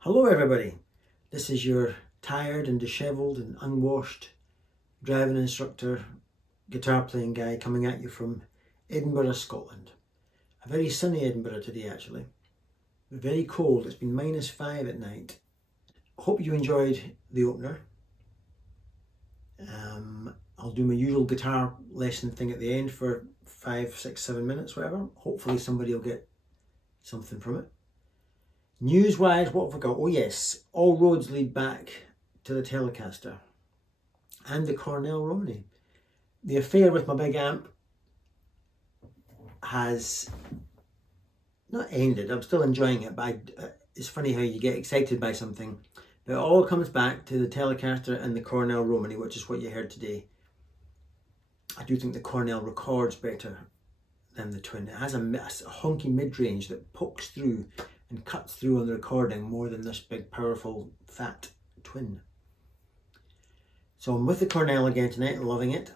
Hello everybody, this is your tired and dishevelled and unwashed driving instructor, guitar playing guy coming at you from Edinburgh, Scotland. A very sunny Edinburgh today actually, very cold, it's been -5 at night. Hope you enjoyed the opener. I'll do my usual guitar lesson thing at the end for 5, 6, 7 minutes, whatever. Hopefully somebody will get something from it. News-wise, what have I got? Oh yes, all roads lead back to the Telecaster and the Cornell Romany. The affair with my big amp has not ended. I'm still enjoying it, but it's funny how you get excited by something. But it all comes back to the Telecaster and the Cornell Romany, which is what you heard today. I do think the Cornell records better than the Twin. It has a honky mid-range that pokes through and cuts through on the recording more than this big powerful fat Twin. So I'm with the Cornell again tonight, loving it.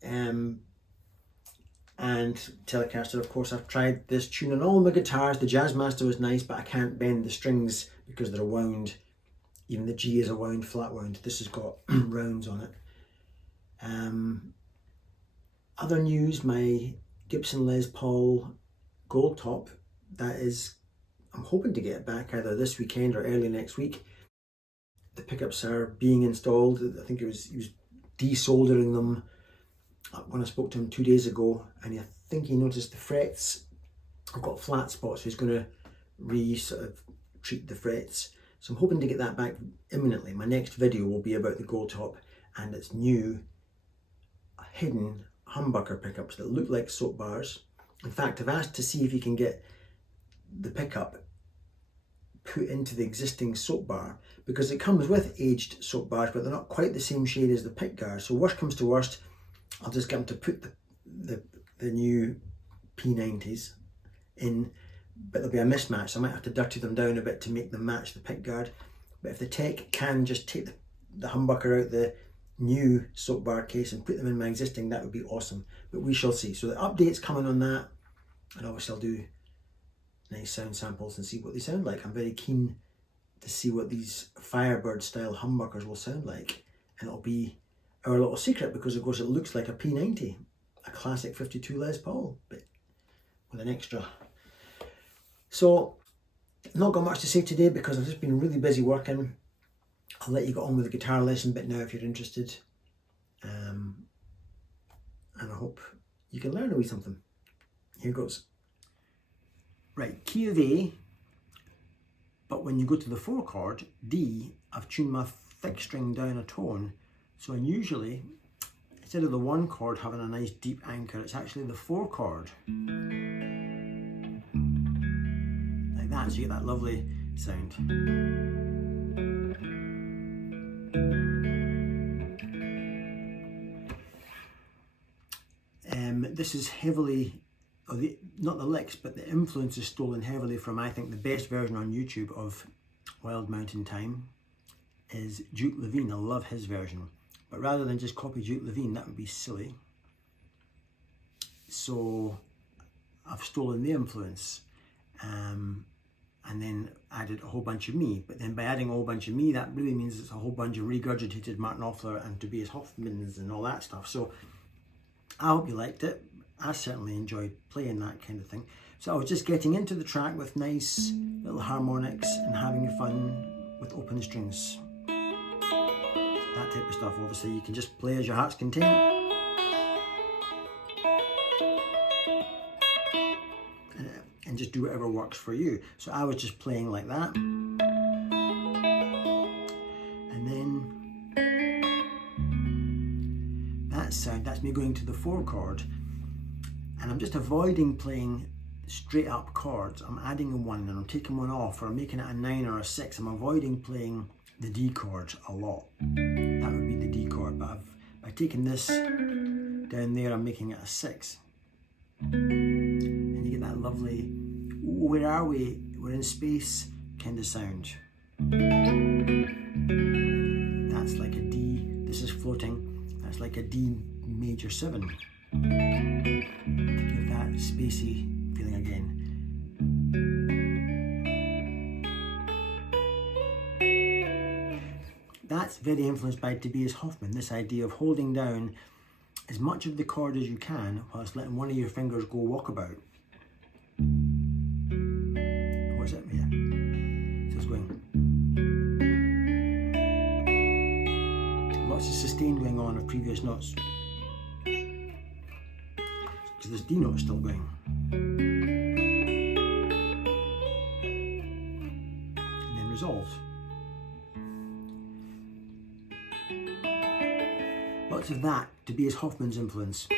And Telecaster, of course, I've tried this tune on all my guitars. The Jazzmaster was nice, but I can't bend the strings because they're wound. Even the G is a wound, flat wound. This has got rounds on it. Other news, my Gibson Les Paul Gold Top, that is, I'm hoping to get it back either this weekend or early next week. The pickups are being installed. I think he was desoldering them when I spoke to him 2 days ago, and I think he noticed the frets have got flat spots, so he's going to sort of treat the frets. So I'm hoping to get that back imminently. My next video will be about the Gold Top and its new hidden humbucker pickups that look like soap bars. In fact, I've asked to see if you can get the pickup put into the existing soap bar, because it comes with aged soap bars, but they're not quite the same shade as the pick guard. So worst comes to worst, I'll just get them to put the new P90s in, but there'll be a mismatch, so I might have to dirty them down a bit to make them match the pick guard. But if the tech can just take the humbucker out the new soap bar case and put them in my existing, that would be awesome. But we shall see. So the update's coming on that, and obviously I'll do nice sound samples and see what they sound like. I'm very keen to see what these Firebird style humbuckers will sound like, and it'll be our little secret, because of course it looks like a P90, a classic 52 Les Paul, but with an extra. So not got much to say today because I've just been really busy working. I'll let you get on with the guitar lesson bit now if you're interested, and I hope you can learn a wee something. Here goes. Right, key of A, But when you go to the 4 chord, D, I've tuned my 5th string down a tone. So unusually, instead of the 1 chord having a nice deep anchor, it's actually the 4 chord. Like that, so you get that lovely sound. This is heavily, not the licks, but the influence is stolen heavily from, I think, the best version on YouTube of Wild Mountain Time is Duke Levine. I love his version. But rather than just copy Duke Levine, that would be silly. So I've stolen the influence and then added a whole bunch of me. But then by adding a whole bunch of me, that really means it's a whole bunch of regurgitated Martin Knopfler and Tobias Hoffmans and all that stuff. So I hope you liked it. I certainly enjoyed playing that kind of thing. So I was just getting into the track with nice little harmonics and having fun with open strings. That type of stuff. Obviously you can just play as your heart's content. And just do whatever works for you. So I was just playing like that. And then that sound, that's me going to the 4 chord. And I'm just avoiding playing straight up chords. I'm adding a 1 and I'm taking 1 off, or I'm making it a 9 or a 6. I'm avoiding playing the D chord a lot. That would be the D chord, but by taking this down there, I'm making it a 6. And you get that lovely, oh, where are we? We're in space kind of sound. That's like a D, this is floating, that's like a D major 7. To give that spacey feeling again. That's very influenced by Tobias Hoffman, this idea of holding down as much of the chord as you can whilst letting one of your fingers go walkabout. What's it? Yeah. So it's going. Lots of sustain going on of previous notes. So this D note is still going. And then resolves. Lots of that, Tobias Hoffman's influence.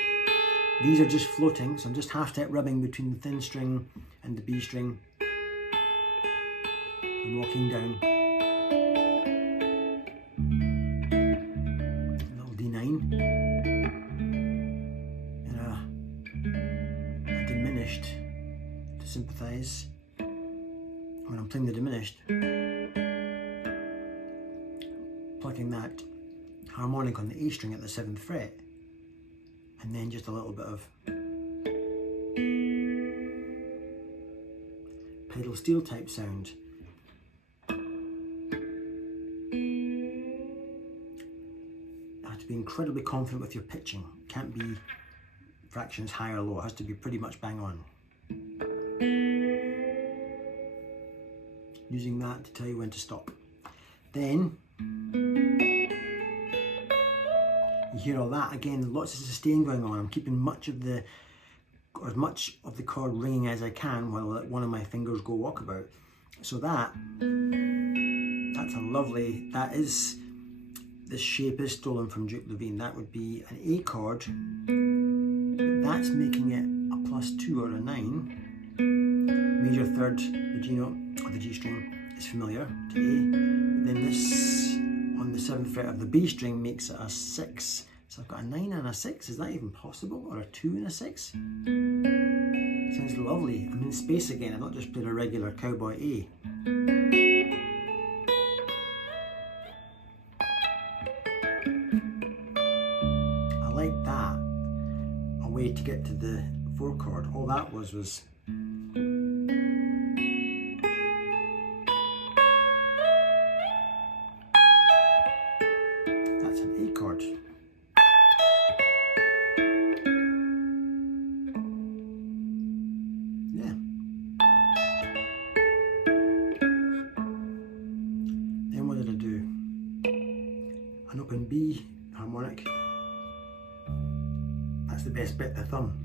These are just floating, so I'm just half step rubbing between the thin string and the B string. I'm walking down. A little D9. And a diminished to sympathise. When I'm playing the diminished, plucking that harmonic on the A string at the 7th fret, and then just a little bit of pedal steel type sound. You have to be incredibly confident with your pitching. Can't be fractions high or low, it has to be pretty much bang on. Using that to tell you when to stop. Then you hear all that again, lots of sustain going on. I'm keeping much of the chord ringing as I can while I let one of my fingers go walkabout. So that's a lovely, this shape is stolen from Duke Levine. That would be an A chord, but that's making it a +2 or a 9. Major 3rd, the G note, or the G string is familiar to A. Then this on the 7th fret of the B string makes it a 6. So I've got a 9 and a 6. Is that even possible? Or a 2 and a 6? Sounds lovely. I'm in space again. I've not just played a regular cowboy A. I like that. A way to get to the 4 chord. All that was that's an A chord. Yeah. Then what did I do? An open B harmonic. That's the best bit, the thumb.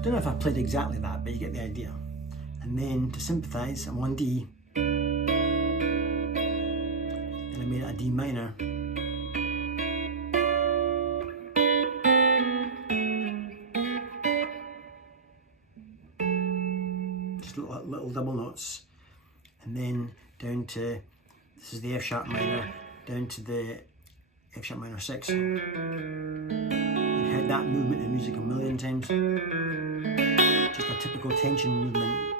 I don't know if I played exactly that, but you get the idea. And then to sympathise, I'm on D. Then I made it a D minor. Just little double notes. And then down to, this is the F sharp minor, down to the F sharp minor 6. You've heard that movement in music a million times. Just a typical tension movement.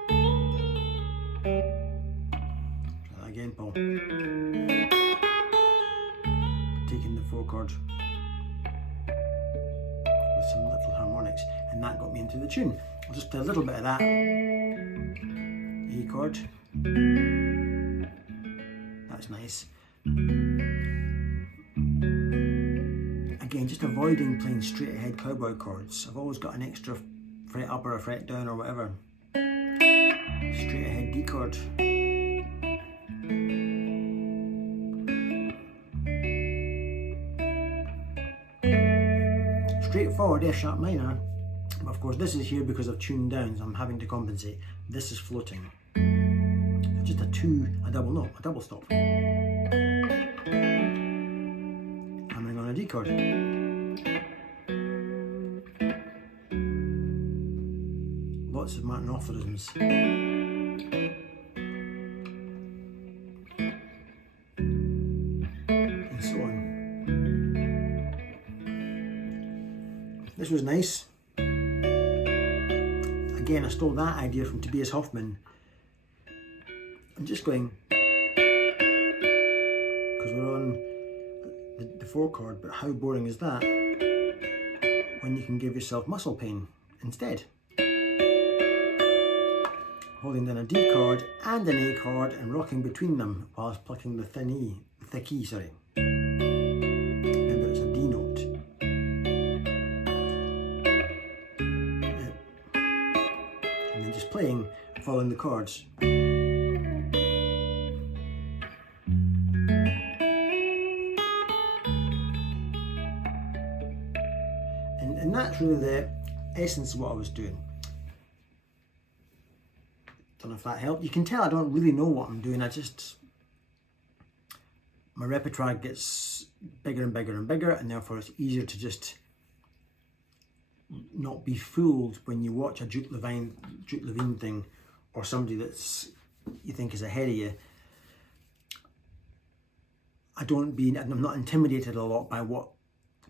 Try that again, Paul. Taking the 4 chord with some little harmonics, and that got me into the tune. I'll just play a little bit of that. E chord. That's nice. Again, just avoiding playing straight ahead cowboy chords. I've always got an extra fret up or a fret down or whatever. Straight ahead D chord. Straightforward F sharp minor, but of course this is here because I've tuned down, so I'm having to compensate. This is floating. So just a double note, a double stop. Hammering on a D chord. Lots of Martin orthorisms. And so on. This was nice. Again, I stole that idea from Tobias Hoffman. I'm just going, because we're on the 4 chord, but how boring is that when you can give yourself muscle pain instead? Holding down a D chord and an A chord and rocking between them whilst plucking the thick E, sorry. Remember, it's a D note. Yep. And then just playing, following the chords. And that's really the essence of what I was doing. Don't know if that helped. You can tell I don't really know what I'm doing. My repertoire gets bigger and bigger and bigger, and therefore it's easier to just not be fooled when you watch a Duke Levine thing, or somebody that's you think is ahead of you. I'm not intimidated a lot by what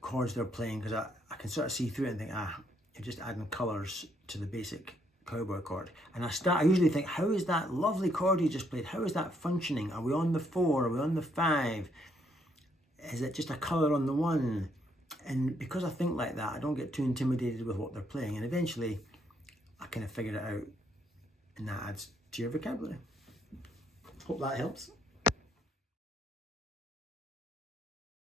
chords they're playing, because I can sort of see through it and think, you're just adding colours to the basic cowboy chord. And I usually think, how is that lovely chord you just played, how is that functioning? Are we on the 4? Are we on the 5? Is it just a colour on the 1? And because I think like that, I don't get too intimidated with what they're playing, and eventually I kind of figure it out, and that adds to your vocabulary. Hope that helps.